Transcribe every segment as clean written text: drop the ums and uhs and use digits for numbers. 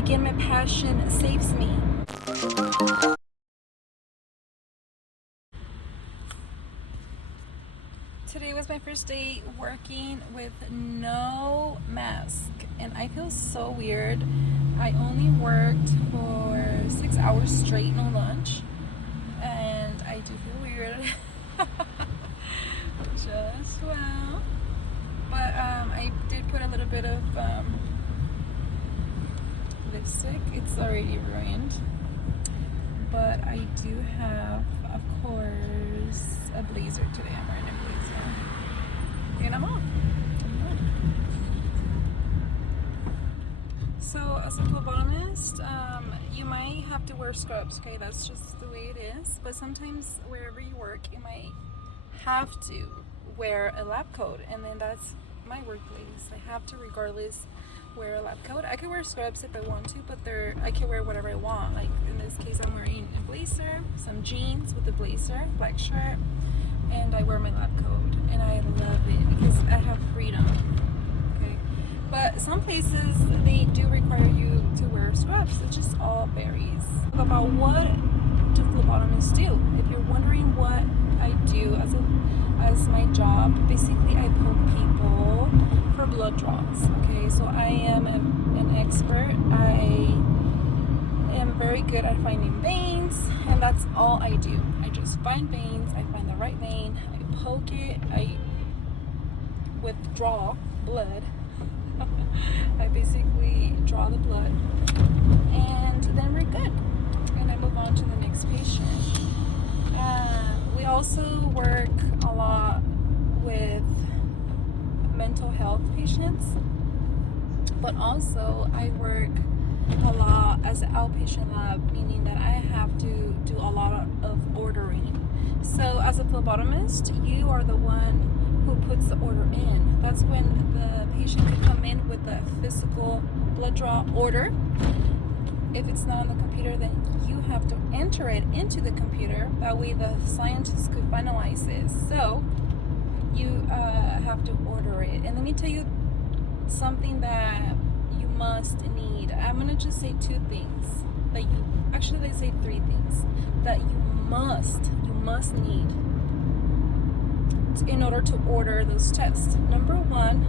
Again, my passion saves me. Today was my first day working with no mask, and I feel so weird. I only worked for 6 hours straight, no lunch, and I do feel weird. Just wow. But I did put a little bit of lipstick. It's already ruined, but I do have, of course, a blazer today. I'm wearing a blazer, and I'm off. So as a phlebotomist, you might have to wear scrubs. Okay, that's just the way it is. But sometimes wherever you work, you might have to wear a lab coat, and then that's my workplace. I have to, regardless, wear a lab coat. I can wear scrubs if I want to, but I can wear whatever I want. Like in this case, I'm wearing a blazer, some jeans with a blazer, black shirt, and I wear my lab coat, and I love it because I have freedom. Okay, but some places they do require you to wear scrubs. It just all varies. About what do phlebotomists do? If you're wondering what I do as my job, basically I poke people for blood draws. Okay, so I am an expert. I am very good at finding veins, and that's all I do. I just find veins. I find the right vein, I poke it, I withdraw blood. I basically draw the blood, and then we're good, and I move on to the next patient. We also work a lot with mental health patients, but also I work a lot as an outpatient lab, meaning that I have to do a lot of ordering. So as a phlebotomist, you are the one who puts the order in. That's when the patient can come in with the physical blood draw order. If it's not on the computer, then you have to enter it into the computer. That way the scientist could finalize it. So you have to order it. And let me tell you something that you must need. I'm gonna just say two things that you, actually let's say three things that you must need in order to order those tests. Number one,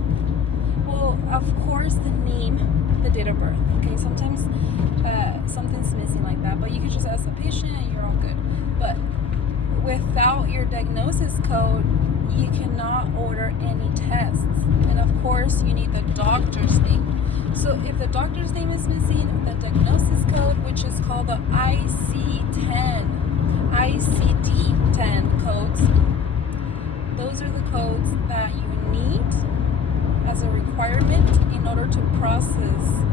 well, of course, the name, the date of birth. Okay, sometimes something's missing like that, but you could just ask the patient and you're all good. But without your diagnosis code, you cannot order any tests. And of course, you need the doctor's name. So if the doctor's name is missing, the diagnosis code, which is called the ICD-10 codes, those are the codes that you need as a requirement in order to process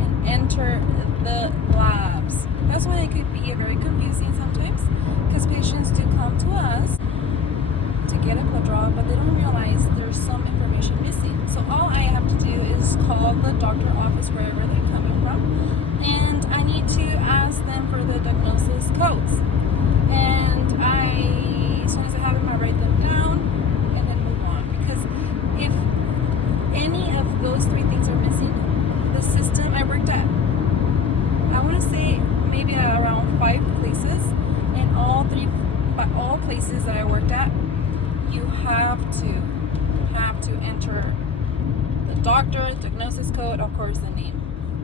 and enter the labs. That's why it could be very confusing sometimes, because patients do come to us to get a blood draw, but they don't realize there's some information missing. So all I have to do is call the doctor office wherever they're coming from, and I need to ask them for the diagnosis codes. And as soon as I have them, I write them down and then move on. Because if any of those three things are missing, the system I worked at, I want to say maybe around 5 places, and all places that I worked at, you have to enter the doctor, diagnosis code, of course the name,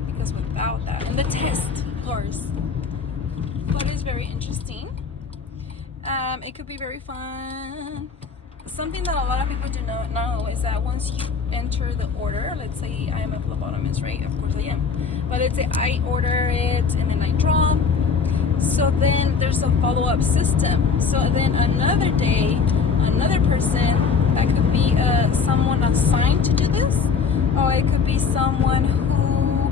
because without that, and the test, of course. But it's very interesting. It could be very fun. Something that a lot of people do not know is that once you enter the order, let's say I am a phlebotomist, right? Of course I am. But let's say I order it and then I draw. So then there's a follow-up system. So then another day, another person, that could be someone assigned to do this, or it could be someone who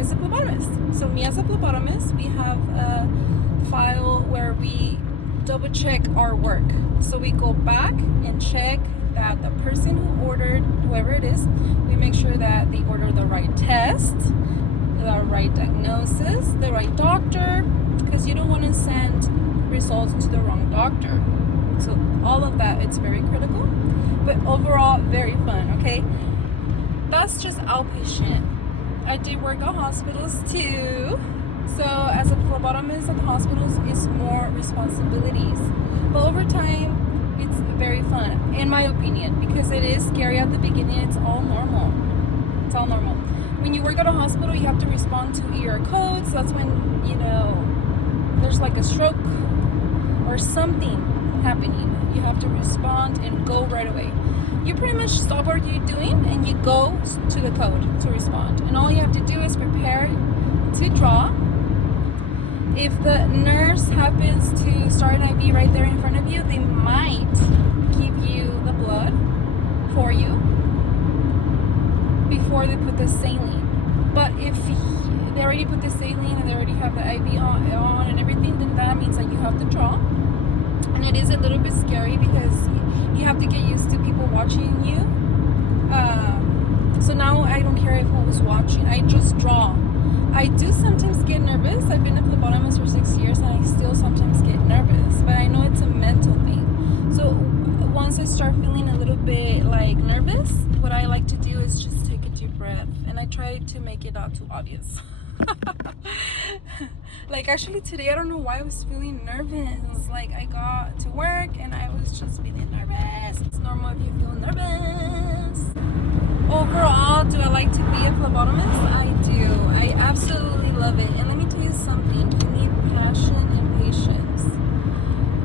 is a phlebotomist. So me as a phlebotomist, we have a file where we double check our work. So we go back and check that the person who ordered, whoever it is, we make sure that they order the right test, the right diagnosis, the right doctor, because you don't want to send results to the wrong doctor. So all of that, it's very critical, but overall very fun. Okay, that's just outpatient. I did work at hospitals too. So as a phlebotomist at the hospitals, it's more responsibilities. But over time, it's very fun, in my opinion, because it is scary at the beginning. It's all normal. It's all normal. When you work at a hospital, you have to respond to ER codes. That's when, there's like a stroke or something happening. You have to respond and go right away. You pretty much stop what you're doing and you go to the code to respond. And all you have to do is prepare to draw. If the nurse happens to start an IV right there in front of you, they might give you the blood for you before they put the saline. But if they already put the saline and they already have the IV on and everything, then that means that you have to draw. And it is a little bit scary because you have to get used to people watching you. So now I don't care if who's watching, I just draw. I do sometimes get nervous. I've been a phlebotomist for 6 years and I still sometimes get nervous, but I know it's a mental thing. So once I start feeling a little bit like nervous, what I like to do is just take a deep breath and I try to make it not too obvious. Like actually today, I don't know why I was feeling nervous. Like I got to work and I was just feeling nervous. It's normal if you feel nervous. Overall, do I like to be a phlebotomist? I do. I absolutely love it. And let me tell you something. You need passion and patience.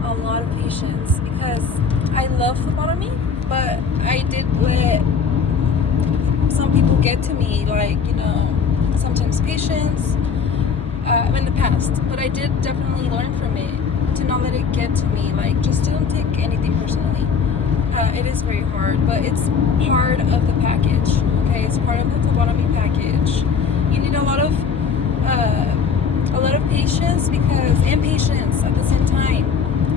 A lot of patience. Because I love phlebotomy, but I did let some people get to me. Like, sometimes patience in the past. But I did definitely learn from it. To not let it get to me. Like, just don't take anything personally. It is very hard, but it's part of the package. Okay, it's part of the phlebotomy package. You need a lot of patience and patience at the same time.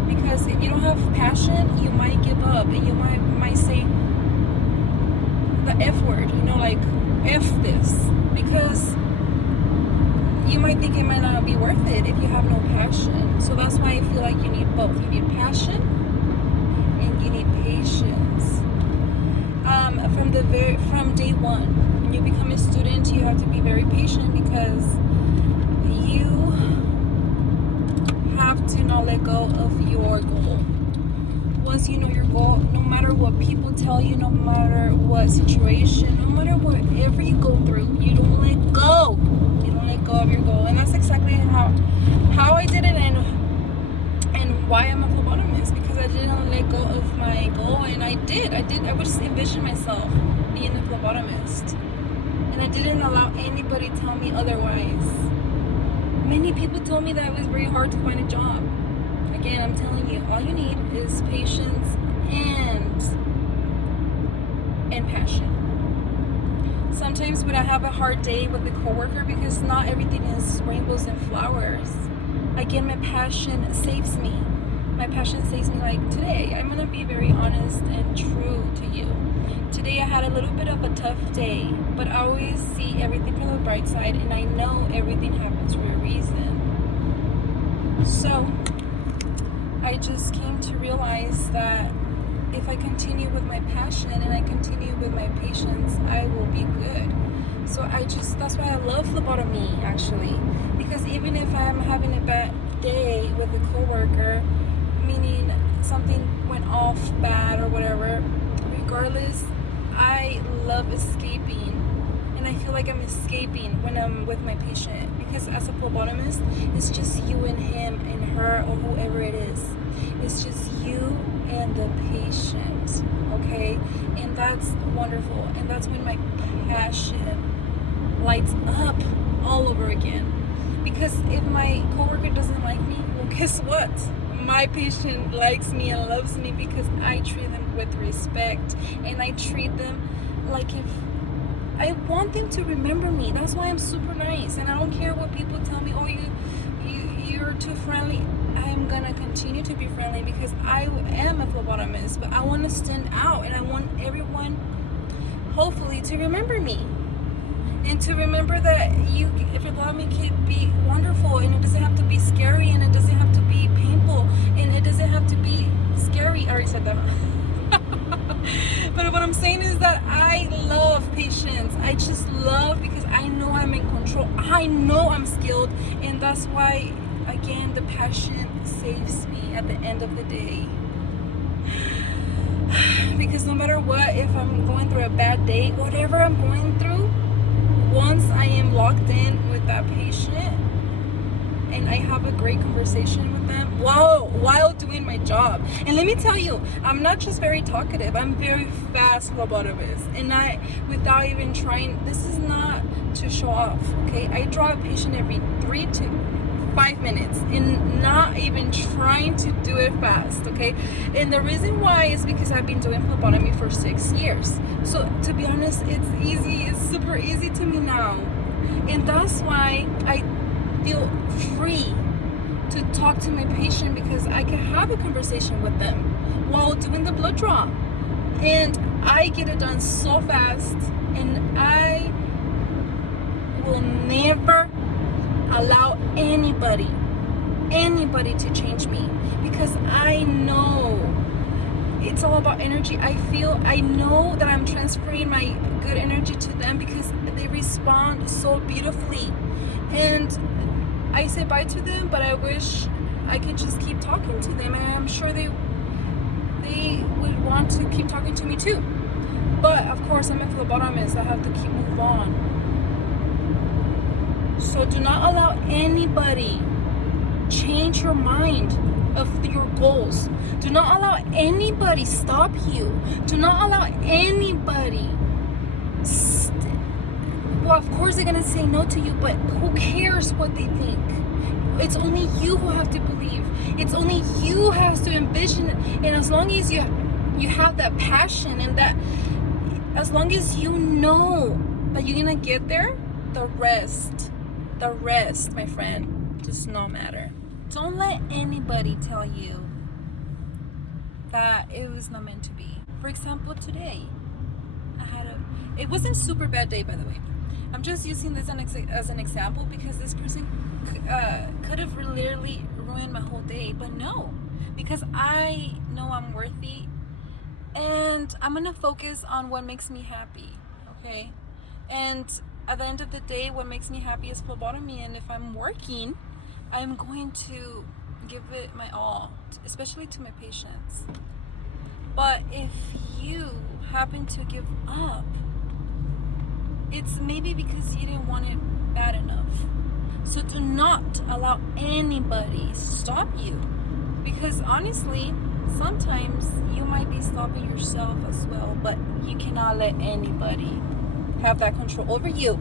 Because if you don't have passion, you might give up, and you might say the F word. Like F this, because you might think it might not be worth it if you have no passion. So that's why I feel like you need both. You need passion and you need patience. From day one, when you become a student, you have to be very patient because you have to not let go of your goal. Once you know your goal, no matter what people tell you, no matter what situation, no matter whatever you go through, you don't let go. You don't let go of your goal. And that's exactly how I did it and why I'm a phlebotomist, because I didn't let go of my goal. And I would just envision myself being a phlebotomist. And I didn't allow anybody to tell me otherwise. Many people told me that it was very hard to find a job. Again, I'm telling you, all you need is patience and passion. Sometimes when I have a hard day with a coworker, because not everything is rainbows and flowers, again, my passion saves me. My passion saves me. Like today, I'm gonna be very honest and true to you. Today I had a little bit of a tough day, but I always see everything from the bright side, and I know everything happens for a reason. So I just came to realize that if I continue with my passion and I continue with my patience, I will be good. So that's why I love phlebotomy, actually, because even if I'm having a bad day with a coworker, meaning something went off bad or whatever, regardless, I love escaping. And I feel like I'm escaping when I'm with my patient, because as a phlebotomist, it's just you and him and her or whoever it is. It's just you and the patient, okay? And that's wonderful. And that's when my passion lights up all over again. Because if my coworker doesn't like me, well, guess what? My patient likes me and loves me because I treat them with respect, and I treat them like if I want them to remember me. That's why I'm super nice, and I don't care what people tell me. Oh, you're too friendly. I'm gonna continue to be friendly because I am a phlebotomist, but I want to stand out, and I want everyone, hopefully, to remember me. And to remember that phlebotomy can be wonderful, and it doesn't have to be scary, and it doesn't have to be painful, and it doesn't have to be scary. I already said that. But what I'm saying is that I love patience. I just love, because I know I'm in control. I know I'm skilled. And that's why, again, the passion saves me at the end of the day. Because no matter what, if I'm going through a bad day, whatever I'm going through, once I am locked in with that patient and I have a great conversation with them while doing my job. And let me tell you, I'm not just very talkative, I'm very fast phlebotomist. And I, without even trying, this is not to show off, okay? I draw a patient every 3 to 5 minutes and not even trying to do it fast, okay? And the reason why is because I've been doing phlebotomy for 6 years. So to be honest, it's easy, it's super easy to me now. And that's why I feel free to talk to my patient, because I can have a conversation with them while doing the blood draw. And I get it done so fast, and I will never allow anybody to change me, because I know it's all about energy. I know that I'm transferring my good energy to them because they respond so beautifully. And I say bye to them, but I wish I could just keep talking to them, and I'm sure they would want to keep talking to me too. But of course, I'm a phlebotomist. I have to keep move on. So do not allow anybody change your mind of your goals. Do not allow anybody stop you. Do not allow anybody. Well, of course they're gonna say no to you, but who cares what they think? It's only you who have to believe. It's only you who has to envision it. And as long as you have that passion, and that, as long as you know that you're gonna get there, the rest, my friend, does not matter. Don't let anybody tell you that it was not meant to be. For example, today, it wasn't a super bad day, by the way. I'm just using this as an example because this person could have literally ruined my whole day, but no, because I know I'm worthy, and I'm gonna focus on what makes me happy, okay? And at the end of the day, what makes me happy is phlebotomy, and if I'm working, I'm going to give it my all, especially to my patients. But if you happen to give up, it's maybe because you didn't want it bad enough. So do not allow anybody stop you, because honestly, sometimes you might be stopping yourself as well, but you cannot let anybody have that control over you.